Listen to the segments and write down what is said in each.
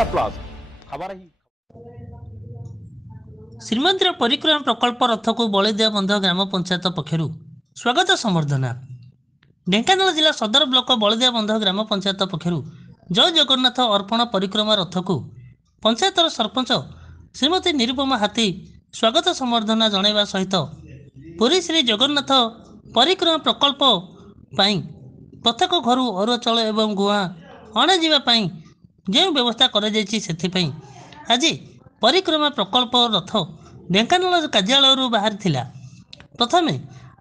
Odisha plus खबर ही श्रीमंदिर परिक्रमा प्रकल्प रथ को बलिदिया बंध ग्राम पंचायत पक्षर स्वागत संबर्धना। ढेंकानाल जिला सदर ब्लॉक बलिदिया बंध ग्राम पंचायत पक्षर जय जगन्नाथ अर्पण परिक्रमा रथ को पंचायतर सरपंच श्रीमती निरुपमा हाथी स्वागत संबर्धना जणाइबा सहित पुरी श्री जगन्नाथ परिक्रमा प्रकल्प पाई प्रत्येक घर अरुआ चाउल एवं गुआ अणाଯିबा पाई जो व्यवस्था कर आज परिक्रमा प्रकल्प रथ ढेंकानाल कार्यालय बाहरी प्रथमे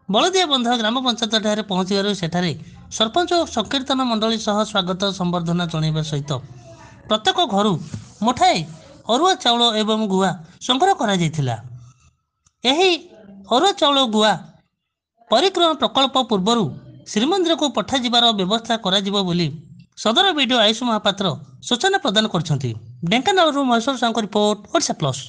बलदिया बंध ग्राम पंचायत ठारे पहुँचवर सेठारे सरपंच और संकीर्तन मंडली सह स्वागत संबर्धना जणाइबा सहित प्रत्येक घर मुठाए अरुआ चाउल एवं गुआ संग्रह करा एही अरुआ चाउल गुआ परिक्रमा प्रकल्प पूर्वर श्रीमंदिर को पठाଯିबार व्यवस्था करा जिवो बोली सदर वीडियो आयुष महापात्र सूचना प्रदान करछन्ती। Dhenkanal Maheshwar Sahu report Odisha plus.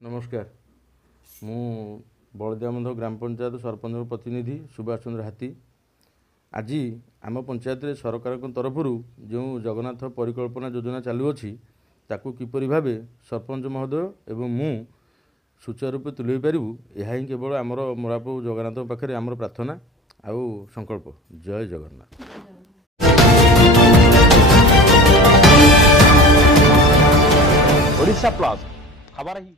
नमस्कार मु बलदिया बंध ग्राम पंचायत सरपंच प्रतिनिधि सुभाष चंद्र हाथी आज आम पंचायत रे सरकार तरफ जो जगन्नाथ परिकल्पना योजना चालुअछि ताकू किपरि भाबे सरपंच महोदय एवं मु सुचारूपे तुलै पारिबु यह ही केवल आमर मोरापु जगन्नाथ पाखे आमर प्रार्थना आउ संकल्प। जय जगन्नाथ। ओडिशा प्लस खबर ही